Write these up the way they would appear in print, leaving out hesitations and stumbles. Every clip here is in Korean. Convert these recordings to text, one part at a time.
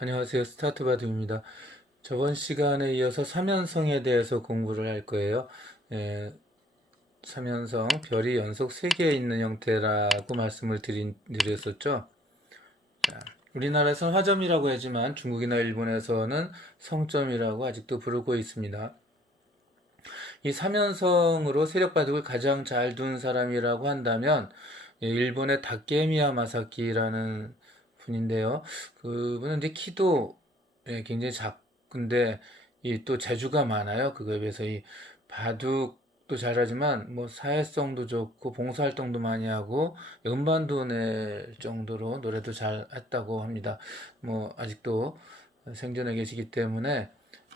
안녕하세요. 스타트바둑입니다. 저번 시간에 이어서 삼연성에 대해서 공부를 할 거예요. 예, 삼연성, 별이 연속 3개 있는 형태라고 말씀을 드렸었죠. 자, 우리나라에서는 화점이라고 하지만 중국이나 일본에서는 성점이라고 아직도 부르고 있습니다. 이 삼연성으로 세력바둑을 가장 잘 둔 사람이라고 한다면 일본의 다케미야 마사키라는 분인데요. 그분은 이제 키도 굉장히 작은데 이 또 재주가 많아요. 그거에 비해서 이 바둑도 잘하지만 뭐 사회성도 좋고 봉사활동도 많이 하고 음반도 낼 정도로 노래도 잘 했다고 합니다. 뭐 아직도 생존해 계시기 때문에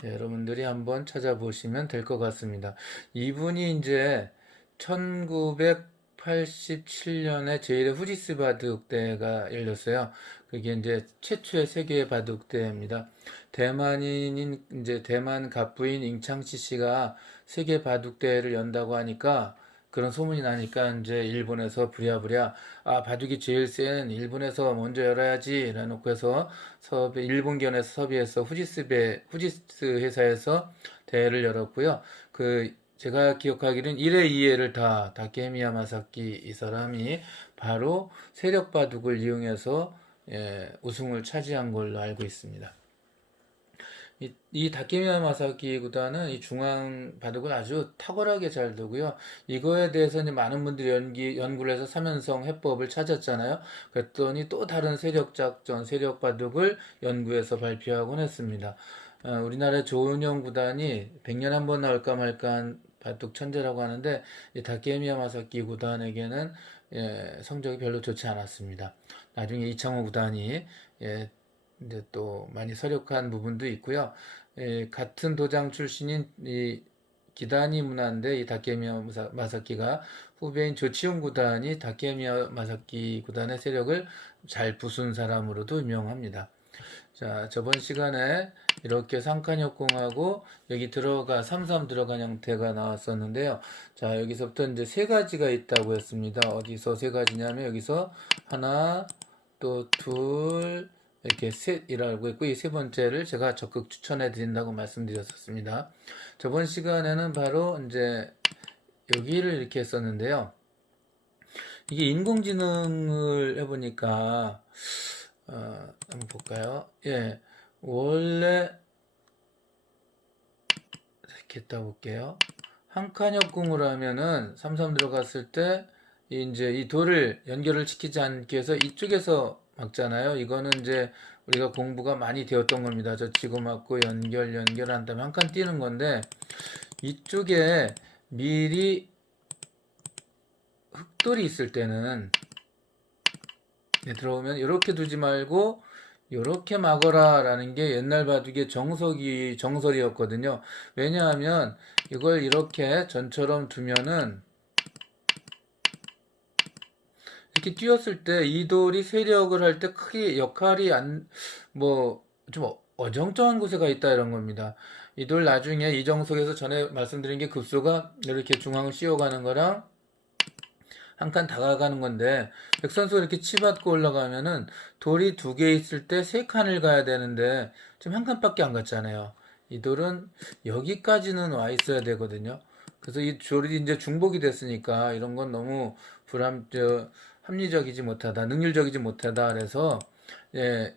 여러분들이 한번 찾아보시면 될 것 같습니다. 이분이 이제 1987년에 제1회 후지스 바둑대회가 열렸어요. 그게 이제 최초의 세계 바둑대회입니다. 대만인인 이제 대만 갑부인 잉창시 씨가 세계 바둑대회를 연다고 하니까 그런 소문이 나니까 이제 일본에서 부랴부랴 바둑이 제일 센 일본에서 먼저 열어야지 라놓고 해서 일본견에서 섭외해서 후지스 회사에서 대회를 열었고요. 제가 기억하기로는 1회, 2회를 다 다케미야 마사키 이 사람이 바로 세력 바둑을 이용해서 우승을 차지한 걸로 알고 있습니다. 이 다케미야 마사키 구단은 이 중앙 바둑을 아주 탁월하게 잘 두고요. 이거에 대해서 이제 많은 분들이 연구를 해서 삼연성 해법을 찾았잖아요. 그랬더니 또 다른 세력 작전, 세력 바둑을 연구해서 발표하곤 했습니다. 우리나라의 조은영 구단이 100년 한 번 나올까 말까한 바둑 천재라고 하는데 이 다케미야 마사키 구단에게는 성적이 별로 좋지 않았습니다. 나중에 이창호 구단이 이제 또 많이 서력한 부분도 있고요. 같은 도장 출신인 이 기다니 문화인데 이 다케미야 마사키가 후배인 조치용 구단이 다케미야 마사키 구단의 세력을 잘 부순 사람으로도 유명합니다. 자, 저번 시간에 이렇게 상칸역공하고 여기 들어가 33 들어간 형태가 나왔었는데요. 자, 여기서부터 이제 세 가지가 있다고 했습니다. 어디서 세 가지냐면 여기서 하나, 또 둘, 이렇게 셋이라고 했고 이 세 번째를 제가 적극 추천해 드린다고 말씀드렸었습니다. 저번 시간에는 바로 이제 여기를 이렇게 했었는데요. 이게 인공지능을 해보니까 한번 볼까요? 예, 원래 이렇게 했다 볼게요. 한 칸역궁을 하면은 33 들어갔을 때 이제 이 돌을 연결을 시키지 않기 위해서 이쪽에서 막잖아요. 이거는 이제 우리가 공부가 많이 되었던 겁니다. 저 치고 맞고 연결한 다음에 한 칸 띄는 건데 이쪽에 미리 흑돌이 있을 때는 들어오면 이렇게 두지 말고 이렇게 막어라 라는 게 옛날 바둑의 정설이었거든요. 왜냐하면 이걸 이렇게 전처럼 두면은 이렇게 띄었을 때 이 돌이 세력을 할 때 크게 역할이 좀 어정쩡한 곳에 가 있다 이런 겁니다. 이 돌 나중에 이정석에서 전에 말씀드린 게 급소가 이렇게 중앙을 씌워가는 거랑 한 칸 다가가는 건데 백선수가 이렇게 치받고 올라가면은 돌이 2개 있을 때 3칸을 가야 되는데 지금 한 칸밖에 안 갔잖아요. 이 돌은 여기까지는 와 있어야 되거든요. 그래서 이 돌이 이제 중복이 됐으니까 이런 건 너무 합리적이지 못하다, 능률적이지 못하다. 그래서 예,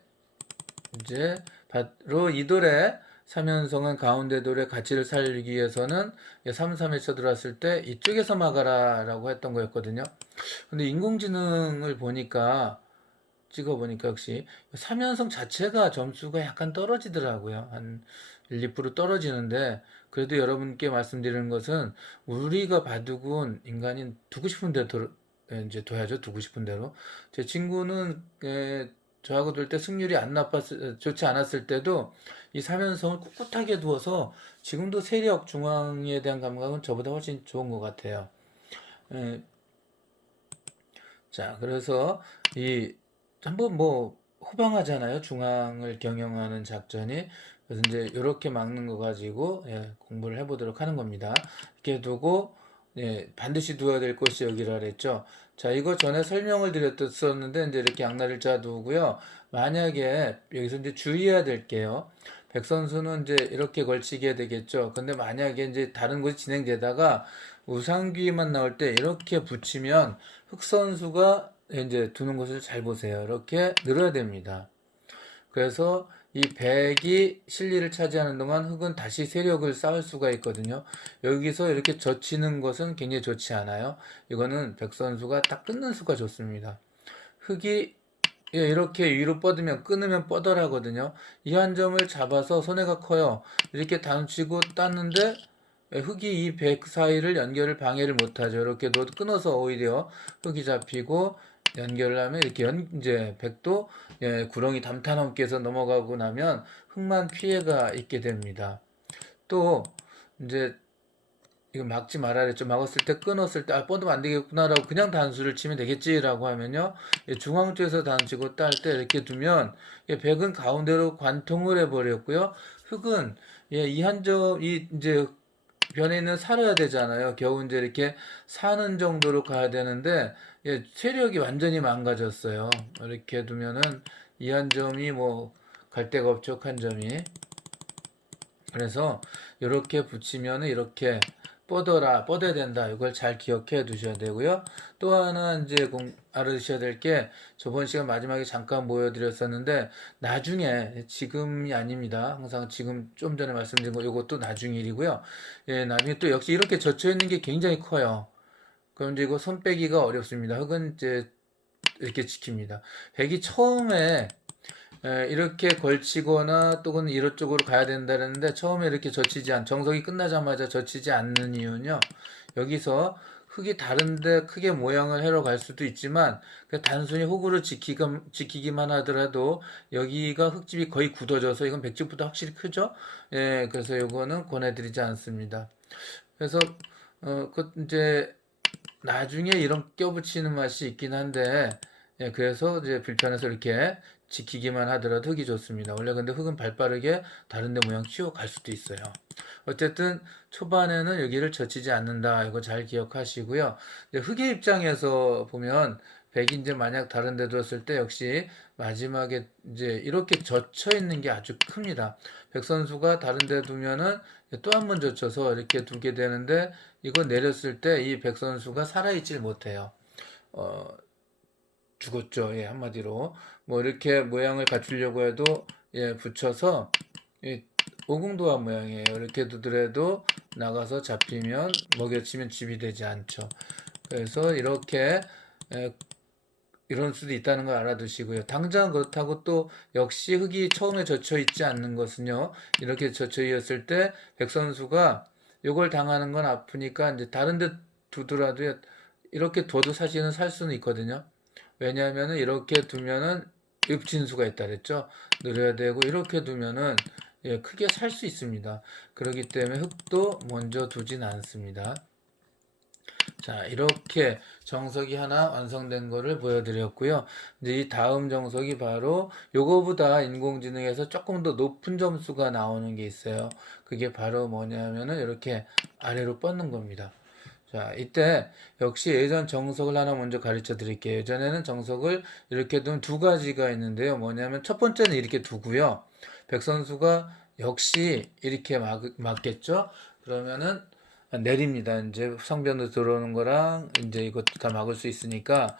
이제 바로 이 돌에 삼연성은 가운데 돌의 가치를 살리기 위해서는 3-3에 쳐들어왔을 때 이쪽에서 막아라 라고 했던 거였거든요. 근데 인공지능을 찍어보니까 역시 삼연성 자체가 점수가 약간 떨어지더라고요. 한 1, 2% 떨어지는데 그래도 여러분께 말씀드리는 것은 우리가 바둑은 인간이 두고 싶은 대로 이제 둬야죠. 두고 싶은 대로. 제 친구는 저하고 둘 때 승률이 좋지 않았을 때도 이 삼연성을 꿋꿋하게 두어서 지금도 세력 중앙에 대한 감각은 저보다 훨씬 좋은 것 같아요. 자, 그래서 한번 호방하잖아요. 중앙을 경영하는 작전이. 그래서 이제 이렇게 막는 거 가지고 공부를 해보도록 하는 겁니다. 이렇게 두고 예, 반드시 두어야 될 곳이 여기라 그랬죠. 자, 이거 전에 설명을 드렸었는데, 이제 이렇게 양날일자 두고요. 만약에, 여기서 이제 주의해야 될 게요. 백선수는 이제 이렇게 걸치게 되겠죠. 근데 만약에 이제 다른 것이 진행되다가 우상귀만 나올 때 이렇게 붙이면 흑선수가 이제 두는 것을 잘 보세요. 이렇게 늘어야 됩니다. 그래서 이 백이 실리를 차지하는 동안 흑은 다시 세력을 쌓을 수가 있거든요. 여기서 이렇게 젖히는 것은 굉장히 좋지 않아요. 이거는 백 선수가 딱 끊는 수가 좋습니다. 흑이 이렇게 위로 뻗으면 끊으면 뻗어라거든요. 이 한 점을 잡아서 손해가 커요. 이렇게 단치고 땄는데 흑이 이 백 사이를 연결을 방해를 못하죠. 이렇게 끊어서 오히려 흑이 잡히고 연결을 하면 이렇게 이제 백도 구렁이 담타 넘게 해서 넘어가고 나면 흑만 피해가 있게 됩니다. 또 이제 이거 막지 말아야 했죠. 막았을 때 끊었을 때 뻗으면 안 되겠구나라고 그냥 단수를 치면 되겠지라고 하면요. 중앙 쪽에서 단치고 딸 때 이렇게 두면 백은 가운데로 관통을 해버렸고요. 흑은 이 한 점 이 이제 변에 있는 살아야 되잖아요. 겨우 이제 이렇게 사는 정도로 가야 되는데 세력이 완전히 망가졌어요. 이렇게 두면은 이 한 점이 뭐 갈 데가 없죠. 한 점이. 그래서 이렇게 붙이면은 이렇게 뻗어야 된다. 이걸 잘 기억해 두셔야 되고요. 또 하나 이제 알아두셔야 될 게 저번 시간 마지막에 잠깐 보여드렸었는데 나중에 지금이 아닙니다. 항상 지금 좀 전에 말씀드린 거 이것도 나중 일이고요. 나중에 또 역시 이렇게 젖혀 있는 게 굉장히 커요. 그럼 이제 이거 손 빼기가 어렵습니다. 흙은 이제 이렇게 지킵니다. 백이 처음에 이렇게 걸치거나 또는 이쪽으로 가야 된다는데 처음에 이렇게 정석이 끝나자마자 젖히지 않는 이유는요. 여기서 흙이 다른데 크게 모양을 해러 갈 수도 있지만 단순히 흙으로 지키기만 하더라도 여기가 흙집이 거의 굳어져서 이건 백집보다 확실히 크죠. 그래서 이거는 권해드리지 않습니다. 그래서 이제 나중에 이런 껴붙이는 맛이 있긴 한데 그래서 이제 불편해서 이렇게 지키기만 하더라도 흙이 좋습니다. 원래 근데 흙은 발빠르게 다른데 모양 치워 갈 수도 있어요. 어쨌든 초반에는 여기를 젖히지 않는다. 이거 잘 기억하시고요. 이제 흙의 입장에서 보면 백이 이제 만약 다른 데 뒀을 때 역시 마지막에 이제 이렇게 젖혀 있는 게 아주 큽니다. 백 선수가 다른 데 두면은 또 한 번 젖혀서 이렇게 두게 되는데 이거 내렸을 때 이 백 선수가 살아있질 못해요. 죽었죠. 한마디로. 뭐 이렇게 모양을 갖추려고 해도 붙여서 오궁도화 모양이에요. 이렇게 두더라도 나가서 잡히면 먹여치면 집이 되지 않죠. 그래서 이렇게 이런 수도 있다는 걸 알아두시고요. 당장 그렇다고 또 역시 흙이 처음에 젖혀 있지 않는 것은요. 이렇게 젖혀 있었을 때 백선수가 이걸 당하는 건 아프니까 이제 다른 데 두더라도 이렇게 둬도 사실은 살 수는 있거든요. 왜냐하면은 이렇게 두면은 읍진수가 있다 그랬죠. 늘어야 되고 이렇게 두면은 크게 살 수 있습니다. 그렇기 때문에 흙도 먼저 두진 않습니다. 자, 이렇게 정석이 하나 완성된 거를 보여드렸고요. 이제 이 다음 정석이 바로 요거보다 인공지능에서 조금 더 높은 점수가 나오는 게 있어요. 그게 바로 뭐냐면은 이렇게 아래로 뻗는 겁니다. 자, 이때 역시 예전 정석을 하나 먼저 가르쳐 드릴게요. 예전에는 정석을 이렇게 둔 두 가지가 있는데요. 뭐냐면 첫 번째는 이렇게 두고요. 백 선수가 역시 이렇게 막겠죠? 그러면은 내립니다. 이제 성변으로 들어오는 거랑 이제 이것도 다 막을 수 있으니까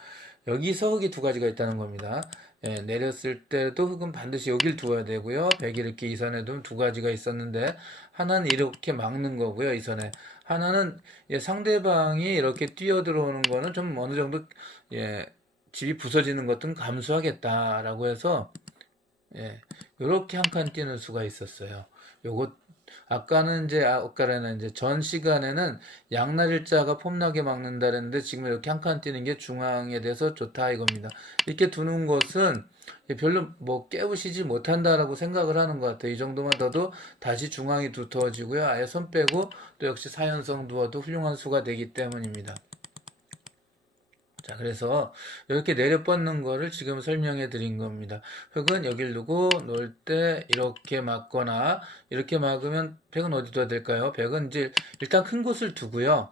여기서 흙이 두 가지가 있다는 겁니다. 내렸을 때도 흙은 반드시 여길 두어야 되고요. 백이 이렇게 이 선에 두면 두 가지가 있었는데 하나는 이렇게 막는 거고요. 이 선에 하나는 상대방이 이렇게 뛰어 들어오는 거는 좀 어느 정도 집이 부서지는 것은 감수하겠다라고 해서 이렇게 한 칸 뛰는 수가 있었어요. 요것 아까는 이제 전 시간에는 양날일자가 폼나게 막는다는데 지금 이렇게 한 칸 뛰는 게 중앙에 대해서 좋다 이겁니다. 이렇게 두는 것은 별로 뭐 깨우시지 못한다라고 생각을 하는 것 같아요. 이 정도만 둬도 다시 중앙이 두터워지고요. 아예 손 빼고 또 역시 사연성 두어도 훌륭한 수가 되기 때문입니다. 자, 그래서 이렇게 내려 뻗는 거를 지금 설명해 드린 겁니다. 흙은 여길 두고 놓을 때 이렇게 막거나 이렇게 막으면 백은 어디 둬야 될까요? 백은 이제 일단 큰 곳을 두고요.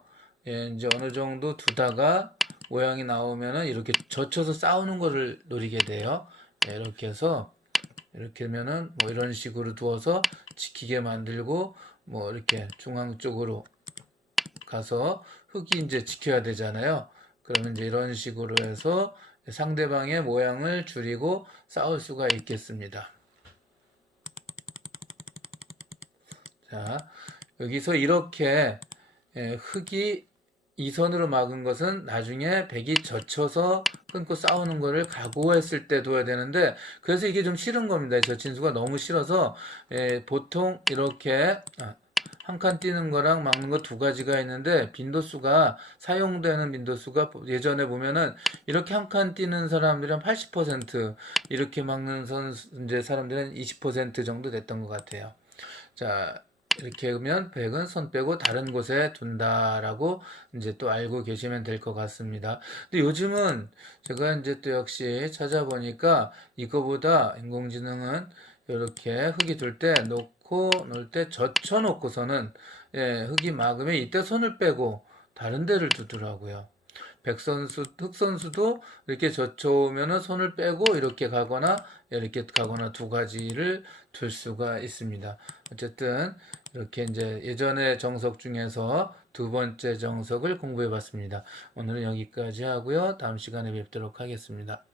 예, 이제 어느 정도 두다가 모양이 나오면은 이렇게 젖혀서 싸우는 거를 노리게 돼요. 예, 이렇게 해서 이렇게 하면은 뭐 이런 식으로 두어서 지키게 만들고 뭐 이렇게 중앙 쪽으로 가서 흙이 이제 지켜야 되잖아요. 그러면 이제 이런 식으로 해서 상대방의 모양을 줄이고 싸울 수가 있겠습니다. 자, 여기서 이렇게 흙이 이 선으로 막은 것은 나중에 백이 젖혀서 끊고 싸우는 거를 각오했을 때 둬야 되는데, 그래서 이게 좀 싫은 겁니다. 젖힌 수가 너무 싫어서 보통 이렇게 한 칸 띄는 거랑 막는 거 두 가지가 있는데, 빈도수가 사용되는 빈도수가 예전에 보면은 이렇게 한 칸 띄는 사람들은 80%, 이렇게 막는 이제 사람들은 20% 정도 됐던 것 같아요. 자, 이렇게 하면 백은 손 빼고 다른 곳에 둔다라고 이제 또 알고 계시면 될 것 같습니다. 근데 요즘은 제가 이제 또 역시 찾아보니까 이거보다 인공지능은 이렇게 흙이 둘 때 놓고 놓을 때 젖혀 놓고서는 흙이 막으면 이때 손을 빼고 다른 데를 두더라고요. 흑선수도 이렇게 젖혀오면은 손을 빼고 이렇게 가거나 두 가지를 둘 수가 있습니다. 어쨌든 이렇게 이제 예전의 정석 중에서 두 번째 정석을 공부해 봤습니다. 오늘은 여기까지 하고요. 다음 시간에 뵙도록 하겠습니다.